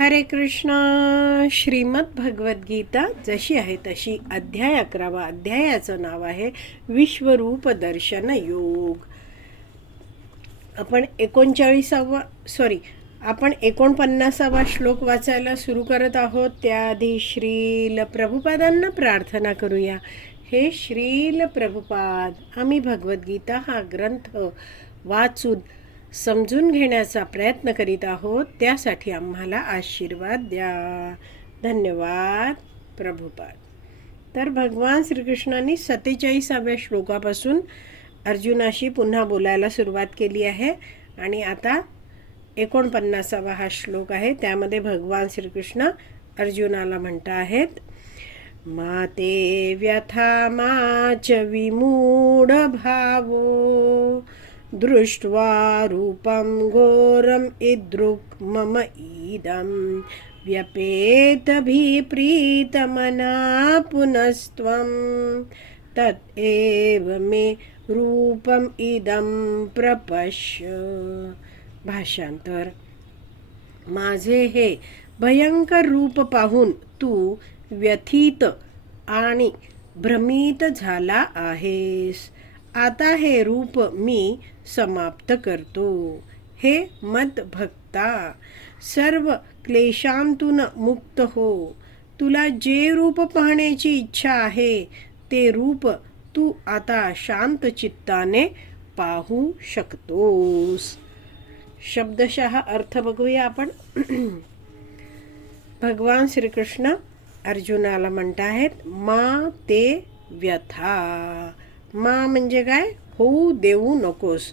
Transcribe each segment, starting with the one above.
हरे कृष्ण. श्रीमद भगवद्गीता जशी आहे तशी अध्याय अकरावा अध्यायाचं नाव आहे विश्वरूप दर्शन योग. आपण एकोणचाळीसावा सॉरी आपण एकोणपन्नासावा श्लोक वाचायला सुरू करत आहोत. त्याआधी श्रील प्रभुपादांना प्रार्थना करूया. हे श्रील प्रभुपाद आम्ही भगवद्गीता हा ग्रंथ वाचून समजून घेण्याचा प्रयत्न करीत आहोत. त्यासाठी आम्हाला आशीर्वाद द्या. धन्यवाद प्रभुपाद. तर भगवान श्रीकृष्णांनी सत्तेचाळीसाव्या श्लोकापासून अर्जुनाशी पुन्हा बोलायला सुरुवात केली आहे. आणि आता एकोणपन्नासावा हा श्लोक आहे. त्यामध्ये भगवान श्रीकृष्ण अर्जुनाला म्हणता आहेत माते व्यथा माच विमूढ भावो दृष्ट्वा रूपं घोरम् इदृक् मम इदं व्यपेतभिप्रीतमना पुनस्त्वं। तत् एव मे रूपम् इदं प्रपश्य। भाषांतर माझे हे भयंकर रूप पाहून तू व्यथित आणि भ्रमित झाला आहेस। आता हे रूप मी समाप्त करतो. हे मत भक्ता सर्व क्लेशांतून मुक्त हो. तुला जे रूप पाहण्याची इच्छा आहे ते रूप तू आता शांत चित्ताने पाहू शकतोस. शब्दशः अर्थ बघूया आपण. भगवान श्रीकृष्ण अर्जुनाला म्हणत आहेत मा ते व्यथा. मा म्हणजे काय? होऊ देऊ नकोस.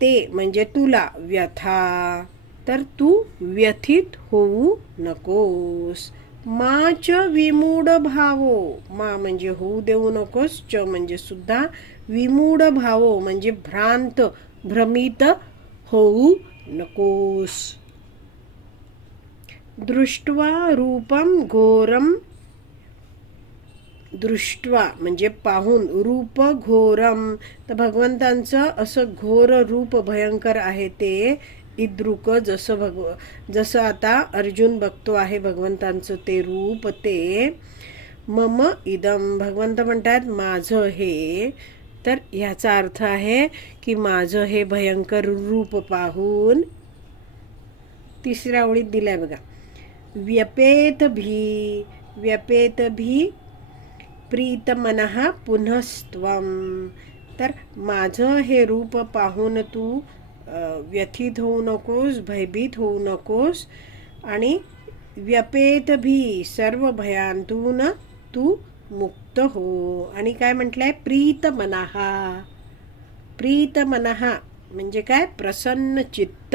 ते म्हणजे तुला व्यथा. तर तू व्यथित होऊ नकोस. माच विमूढ भावो. मा म्हणजे होऊ देऊ नकोस च म्हणजे सुद्धा विमूढ भावो म्हणजे भ्रांत भ्रमित होऊ नकोस. दृष्ट्वा रूपम घोरम दृष्ट्वा म्हणजे पाहून रूप घोरम तर भगवंतांचं असं घोर रूप भयंकर आहे ते इद्रुक जसं भगव जसं आता अर्जुन बघतो आहे भगवंतांचं ते रूप ते मम इदम भगवंत म्हणतात माझं हे. तर ह्याचा अर्थ आहे की माझं हे भयंकर रूप पाहून तिसऱ्या ओळीत दिलाय बघा. व्यपेत भी व्यपेत भी प्रीतमनः पुनस्त्वम। तर माझं हे रूप पाहून तू व्यथित होऊ नकोस भयभीत होऊ नकोस आणि व्यपेत भी सर्व भयांतून तू मुक्त हो. आणि काय म्हटलंय? आहे प्रीतमनहा प्रीत म्हणजे काय? प्रसन्न चित्त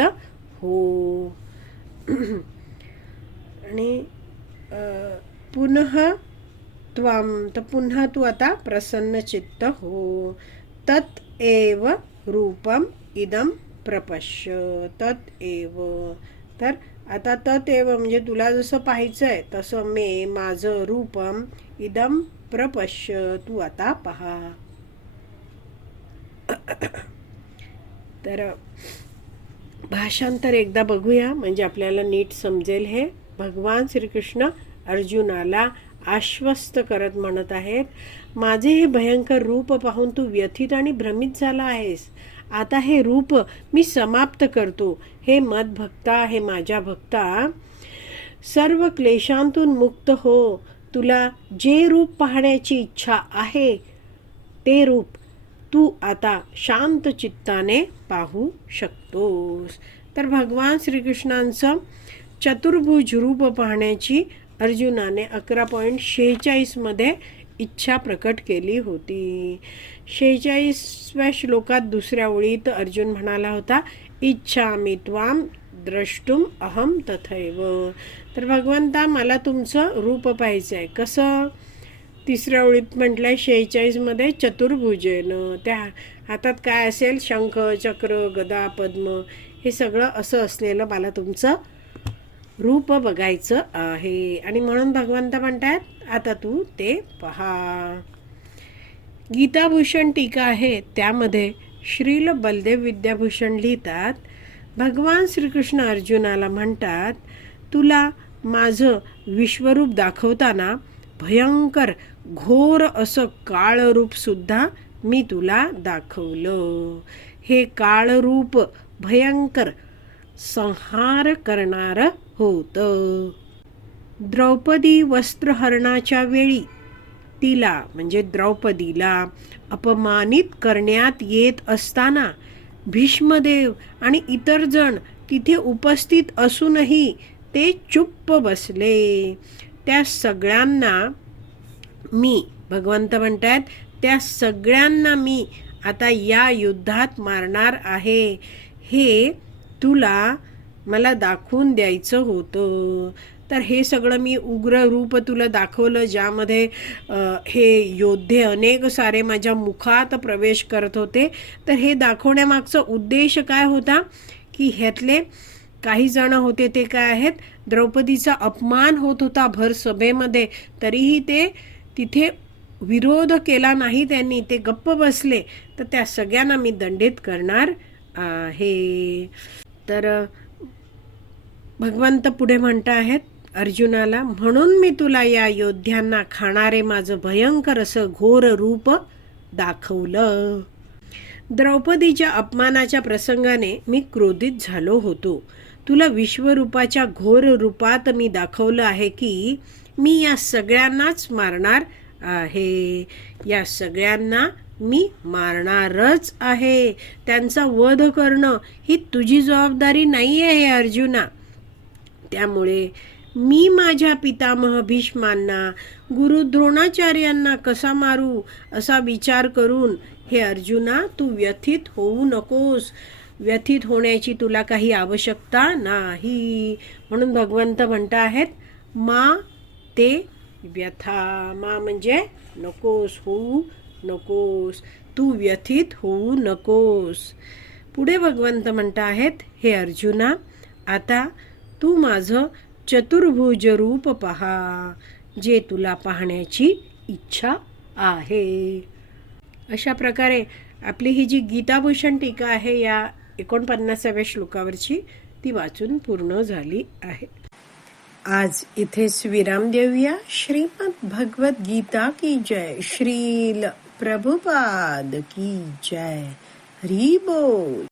हो. आणि पुनः त्वम तर पुन्हा तू आता प्रसन्न चित्त हो. तत् एव रूपम इदम प्रपश्य. तत् एव. तर आता तत् एव म्हणजे तुला जसं पाहायचं आहे तसं मे माझं रूपम इदम प्रपश्य. तू आता पहा. तर भाषांतर एकदा बघूया. म्हणजे आपल्याला नीट समजेल हे. भगवान श्रीकृष्ण अर्जुनाला आश्वस्त करत म्हणत आहेत माझे हे भयंकर रूप पाहून तू व्यथित आणि भ्रमित झाला आहेस. आता हे रूप मी समाप्त करतो. हे मदभक्ता हे माझ्या भक्ता सर्व क्लेशांतून मुक्त हो. तुला जे रूप पाहण्याची इच्छा आहे ते रूप तू आता शांत चित्ताने पाहू शकतोस. तर भगवान श्रीकृष्णांचं चतुर्भुज रूप पाहण्याची अर्जुनाने अकरा पॉईंट शेहेचाळीसमध्ये इच्छा प्रकट केली होती. शेहेचाळीसव्या श्लोकात दुसऱ्या ओळीत अर्जुन म्हणाला होता इच्छा मी त्वाम द्रष्टुम अहम तथैव. तर भगवंता मला तुमचं रूप पाहायचं आहे कसं? तिसऱ्या ओळीत म्हटलं आहे शेहेचाळीसमध्ये चतुर्भुजेनं. त्या हातात काय असेल? शंख चक्र गदा पद्म हे सगळं असं असलेलं मला तुमचं रूप बघायचं आहे. आणि म्हणून भगवंत म्हणतात आता तू ते पहा. गीताभूषण टीका आहे त्यामध्ये श्रील बलदेव विद्याभूषण लिहितात भगवान श्रीकृष्ण अर्जुनाला म्हणतात तुला माझं विश्वरूप दाखवताना भयंकर घोर असं काळरूपसुद्धा मी तुला दाखवलं. हे काळरूप भयंकर संहार करणारं होतं. द्रौपदी वस्त्रहरणाच्या वेळी तिला म्हणजे द्रौपदीला अपमानित करण्यात येत असताना भीष्मदेव आणि इतर जण तिथे उपस्थित असूनही ते चुप्प बसले. त्या सगळ्यांना मी भगवंत म्हणतात त्या सगळ्यांना मी आता या युद्धात मारणार आहे. हे तुला मला दाखवून द्यायचं होतं. तर हे सगळं मी उग्र रूप तुला दाखवलं ज्यामध्ये हे योद्धे अनेक सारे माझ्या मुखात प्रवेश करत होते. तर हे दाखवण्यामागचा उद्देश काय होता? की ह्यातले काही जण होते ते काय आहेत? द्रौपदीचा अपमान होत होता भर सभेमध्ये. तरीही ते तिथे विरोध केला नाही त्यांनी ते गप्प बसले. तर त्या सगळ्यांना मी दंडित करणार आहे. तर भगवंत पुढे म्हणत आहेत अर्जुनाला म्हणून मी तुला या योद्ध्यांना खाणारे माझं भयंकर असं घोर रूप दाखवलं. द्रौपदीच्या अपमानाच्या प्रसंगाने मी क्रोधित झालो होतो. तुला विश्वरूपाच्या घोर रूपात मी दाखवलं आहे की मी या सगळ्यांनाच मारणार आहे. या सगळ्यांना मी मारणारच आहे. त्यांचा वध करणं ही तुझी जबाबदारी नाही आहे अर्जुना. त्यामुळे मी माझ्या पितामह भीष्मांना गुरु द्रोणाचार्यांना कसा मारू असा विचार करून हे अर्जुना तू व्यथित होऊ नकोस. व्यथित होण्याची तुला काही आवश्यकता नाही. म्हणून भगवंत म्हणत आहेत मा ते व्यथा. मा म्हणजे नकोस होऊ नकोस. तू व्यथित होऊ नकोस. पुढे भगवंत म्हणत आहेत हे अर्जुना आता तू माझं चतुर्भुज रूप पहा जे तुला पाहण्याची इच्छा आहे. अशा प्रकारे आपली ही जी गीताभूषण टीका आहे या एकोणपन्नासाव्या श्लोकावरची ती वाचून पूर्ण झाली आहे. आज इथेच विराम देऊया श्रीमद भगवत गीता की जय. श्रील प्रभुपाद की जय. हरी बोल.